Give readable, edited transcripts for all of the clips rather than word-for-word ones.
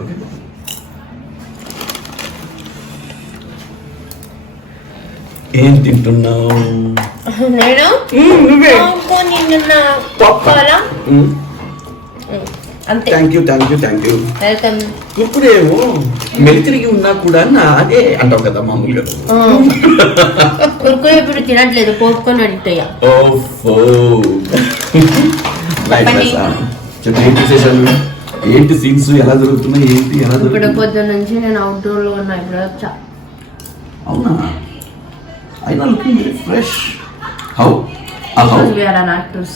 Okay ఏం తింటున్నావు? నేను నువ్వే నిన్న పప్పాలా అంతే. Thank you welcome. ఇప్పుడేమో మెలితిరిగి ఉన్నా కూడా అదే అంటావు కదా మామూలుగా. కురుకురే ఇప్పుడు తినట్లేదు, పోపుకొని అడిక్ట్ అయ్యా. ఏంటి విశేషాలు, ఏంటి సీన్స్ ఎలా జరుగుతున్నాయి, ఏంటి ఎలా ఇప్పుడు జరుగుతుంది? పొద్దున్న నుంచి నేను అవుట్డోర్ లో ఉన్నా, ఇప్పుడు వచ్చా. అవునా? అయినా looking very fresh. How We are an actors.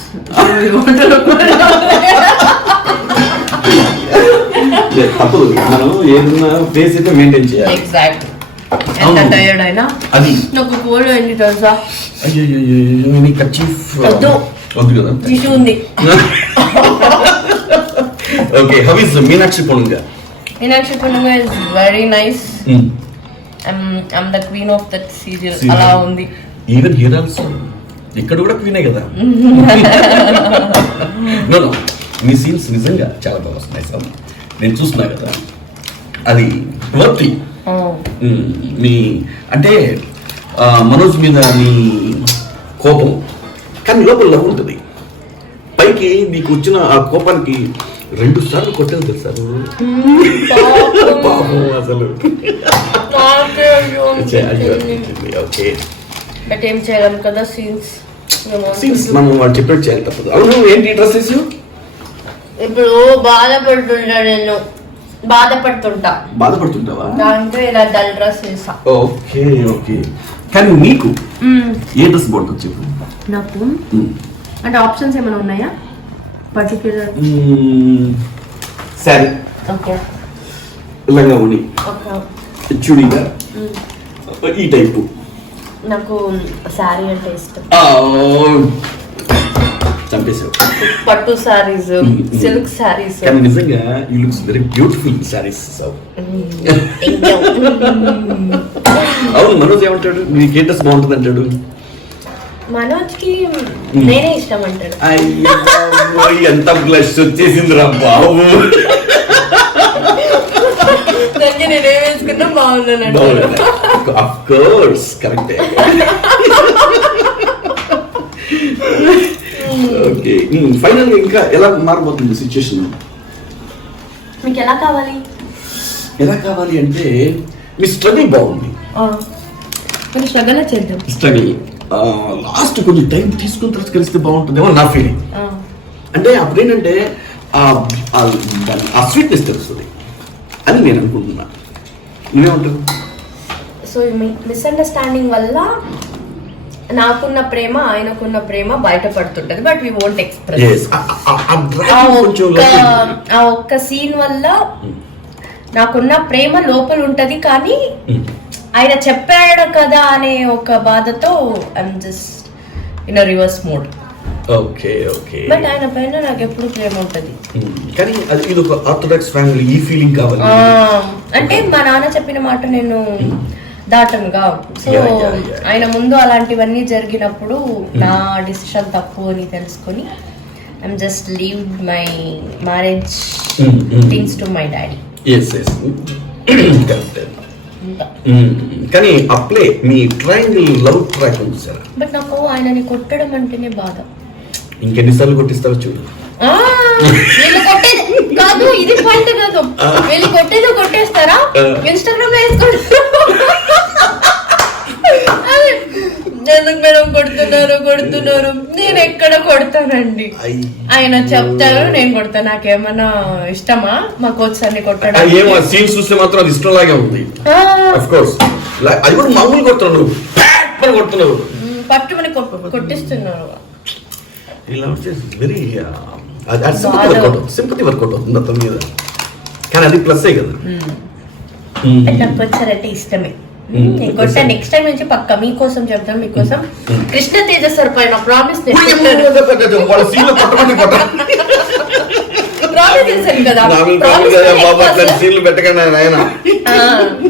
తప్పదు, మనం ఏదన్నా ఫేస్ అయితే మెయింటైన్ చేయాలి. ఎగ్జాక్ట్. ఎంత టైర్డ్ అయినా అది నాకు కోల్డ్ అయింది తెలుసా. అయ్యో కర్చీఫ్ వద్దు కదా, టిష్యూ ఉంది. Okay, how is Meenakshi Ponnuga? Meenakshi Ponnuga is very nice. I'm the queen of that serial. అలా ఉంది. ఈవెన్ హియర్ ఆల్సో, ఇక్కడ కూడా క్వీనే కదా. నో మీ సీన్స్ నిజంగా చాలా బాగా వస్తున్నాయి సార్, నేను చూస్తున్నా కదా. అది వర్తి. మీ అంటే మనోజ్ మీద నీ కోపం, కానీ లోపల లవ్ ఉంటుంది. పైకి నీకు వచ్చిన ఆ కోపానికి 2 సార్లు కొట్టేది తెలుసా పాపం అసలు. ఓకే, బట్ ఏం చేయలేం కదా, సీన్స్ మనం వాళ్ళు చెప్పినట్టు చేయాలి, తప్పదు. అవును, ఏంటి డ్రెస్ వేసి ఇప్పుడు బాధపడుతుంటావా? దాంట్లో ఇలా డల్ డ్రెస్ వేసా. ఓకే ఓకే, కానీ నీకు ఏ డ్రెస్ బాగుంటుంది చెప్పు నాకు. అంటే ఆప్షన్స్ ఏమైనా ఉన్నాయా పర్టిక్యులర్? సారీ, ఓకే, లంగావుని, చుడీదార్, ఈ టైపు. నాకు శారీ అంటే ఇష్టం. చంపేశావు. పట్టు సారీస్, సిల్క్ సారీస్. కానీ నిజంగా you looks very beautiful saris. అవును, మనోజ్ ఏమంటాడు, నీకు ఏ డ్రెస్ బాగుంటుంది అంటాడు? మనోజ్ కి నేనే ఇష్టం అంటాడు. ఎంత బ్లష్ వచ్చేసిందిరా బాబు. నేనే వేసుకున్నా బాగున్నాను. ఆఫ్ కోర్స్, కరెక్టే. ఓకే, ఫైనల్ ఇంకా ఎలా మారబోతుంది సిచ్యుయేషన్? మీకు ఎలా కావాలి? ఎలా కావాలి అంటే మీ స్ట్రగుల్ బాగుంది. మీరు స్ట్రగుల్ చేద్దాం. స్ట్రగుల్ లాస్ట్ కొంచెం టైం తీసుకున్న తర్వాత కలిస్తే బాగుంటుందేమో నా ఫీలింగ్. అంటే అప్పుడేంటంటే ఆ స్వీట్నెస్ తెలుస్తుంది అని నేను అనుకుంటున్నా. నువ్వేమంటావు? సో మిస్అండర్స్టాండింగ్ వల్ల నాకున్న ప్రేమ ఆయనకున్న ప్రేమ బయటపడుతుంటది, బట్ వి వోంట్ ఎక్స్ప్రెస్. ఆ ఒక్క సీన్ వల్ల నాకున్న ప్రేమ లోపల ఉంటది, కానీ ఆయన చెప్పాడు కదా అనే ఒక బాధతో I'm just in reverse mode. Okay okay, but ఆయన పైన నాకు ఎప్పుడు ప్రేమ ఉంటది. కానీ అది ఇది ఒక ఆర్థోడాక్స్ ఫ్యామిలీ, ఈ ఫీలింగ్ కావాలి. అంటే మా నాన్న చెప్పిన మాట నేను దాటనుగా. సో ఆయన ముందు అలాంటివన్నీ జరిగినప్పుడు నా డిసిషన్ తప్పు అని తెలుసుకొని I'm just leave my marriage things to my daddy. కానీ అప్లే మీ ట్రయాంగిల్ లవ్ ట్రాక్ ఉంది సార్. బట్ నాకు ఆయనని కొట్టడం అంటేనే బాధ. ఇంకెన్నిసార్లు కొట్టిస్తారో చూడు. వీళ్ళు కొట్టేది కాదు, ఇది పాయింట్ కాదు. వీళ్ళు కొట్టేది కొట్టేస్తారా, ఇన్స్టాగ్రామ్ లో వేసుకోండి. ఎందుకు మేడం కొడుతున్నారు? నేను ఎక్కడ కొడతానండి? ఆయన చెప్తారు, నేను కొడతా. నాకేమన్నా ఇష్టమా మా కోచ్ అన్ని కొట్టడం? సీన్స్ చూస్తే మాత్రం అది ఇష్టం లాగే ఉంది. ఆఫ్ కోర్స్ అది కూడా మామూలు కొడుతున్నావు, పట్టుమని కొట్టిస్తున్నారు. ఇలా వెరీ సింపతి వర్కౌట్ అవుతుంది అతని మీద, కానీ అది ప్లస్సే కదా. నాకు వచ్చారంటే ఇష్టమే. కొట్టా నెక్స్ట్ టైం నుంచి పక్క మీకోసం చెప్తాను. మీకోసం కృష్ణ తేజ సార్ పైన ప్రామిస్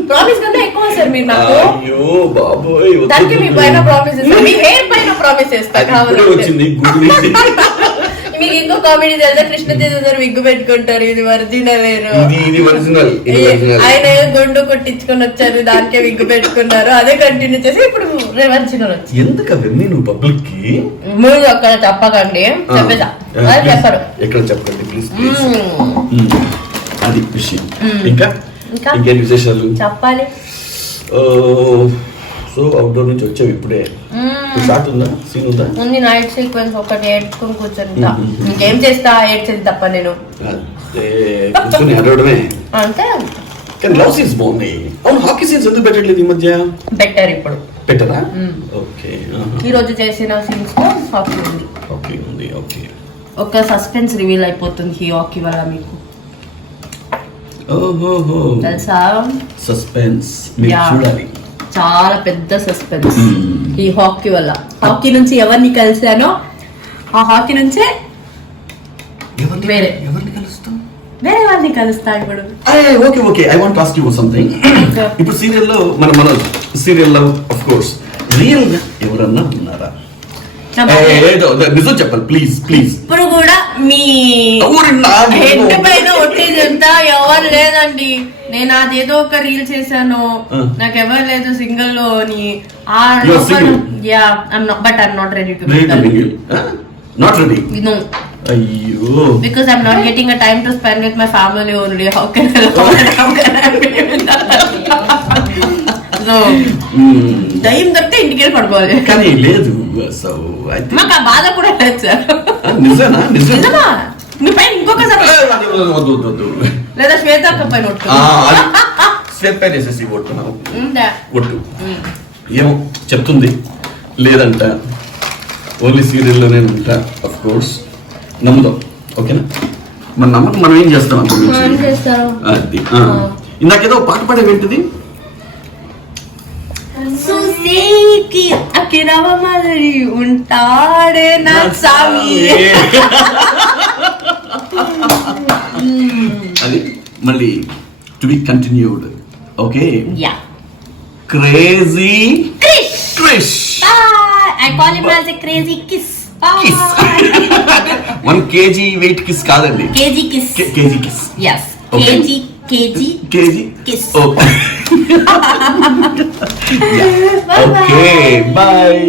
ప్రామిస్ కన్నా ఎక్కువ సార్ మీరు నాకు. దానికి మీ పైన ప్రామిస్ చేస్తాను, మీ హెయిర్ పైన ప్రామిస్ చేస్తాను. మీకు ఇంకో కామెడీ తెలుసా, కృష్ణతేజ గారు విగ్గు పెట్టుకుంటారు, ఇది ఒరిజినల్ ఇది ఒరిజినల్ ఆయన గుండు కొట్టించుకొని వచ్చారు, దానికే విగ్గు పెట్టుకున్నారు, అదే కంటిన్యూ చేసి ఇప్పుడు ఒరిజినల్ వచ్చింది. ఎందుకు అవన్నీ నువ్వు పబ్లిక్ కి మీరు అక్కడ చెప్పకండి, చెప్పేదా అది చెప్పరు, ఎక్కడ చెప్పండి ప్లీజ్. అది విషయం. ఇంకా ఇంకేం విశేషాలు చెప్పాలి. సో అవుట్డోర్ నుంచి వచ్చావు ఇప్పుడే, షాట్ ఉందా, సీన్ ఉందా? ఉంది, నైట్ సీక్వెన్స్ ఒకటి ఏడ్చుకొని కూర్చొని ఇంకేం చేస్తా, ఏడ్చేది తప్ప నేను కూర్చొని అడవడమే అంతే. కానీ లవ్ సీన్స్ బాగున్నాయి. అవును, హాకీ సీన్స్ ఎందుకు పెట్టట్లేదు ఈ మధ్య? బెటర్ ఇప్పుడు పెట్టరా? ఓకే, ఈ రోజు చేసిన సీన్స్ లో హాకీ ఉంది. ఓకే ఉంది, ఓకే. ఒక సస్పెన్స్ రివీల్ అయిపోతుంది ఈ హాకీ వల్ల మీకు. ఓహో, తెలుసా? సస్పెన్స్ మీరు చూడాలి, చాలా పెద్ద సస్పెన్స్ ఈ హాకీ వల్ల. హాకీ నుంచి ఎవరిని కలిసానో ఆ హాకీ నుంచే వేరే వేరే వారిని కలుస్తా ఇప్పుడు. Okay okay, I want ask you something. ఇప్పుడు సీరియల్లో మన సీరియల్లో ఆఫ్ కోర్స్ రియల్ గా ఎవరన్నా ఉన్నారా? నిజం చెప్పాలి ప్లీజ్ ప్లీజ్. ఇప్పుడు కూడా మీ హెడ్ పైన ఒట్టేది ఎంత ఎవరు లేదండి. నేను అదేదో ఒక రీల్ చేశాను, నాకు ఎవరు లేదు సింగిల్ లో అని. But I'm not ready to not ready. No, అయ్యో, because I'm not getting a time to spend with my family only. How can I so దయ్యం దొరికితే ఇంటికి వెళ్ళి పడుకోవాలి. కానీ లేదు, సో మాకు ఆ బాధ కూడా లేదు సార్. నిజమా? మీ పైన ఇంకొకసారి లేదా శ్వేత పైన శ్వేత పైన వేసేసి కొట్టున్నావు ఒట్టు ఏమో చెప్తుంది లేదంట, ఓన్లీ సీరియల్లోనే ఉంటా. ఆఫ్ కోర్స్ నమ్ముదాం, ఓకేనా? మన నమ్మకం మనం ఏం చేస్తాం అది. ఇందాకేదో పాట పాడేవేంటిది? సుసేకి అకిరవ మదరి ఉంటాడే నా సామి. అది మళ్ళీ to be continued. Okay, yeah. Crazy Krish. I call him as a crazy kiss. 1 kg weight kiss కాదండి, kg kiss. kg kiss. Yes, kg kiss. Okay, bye.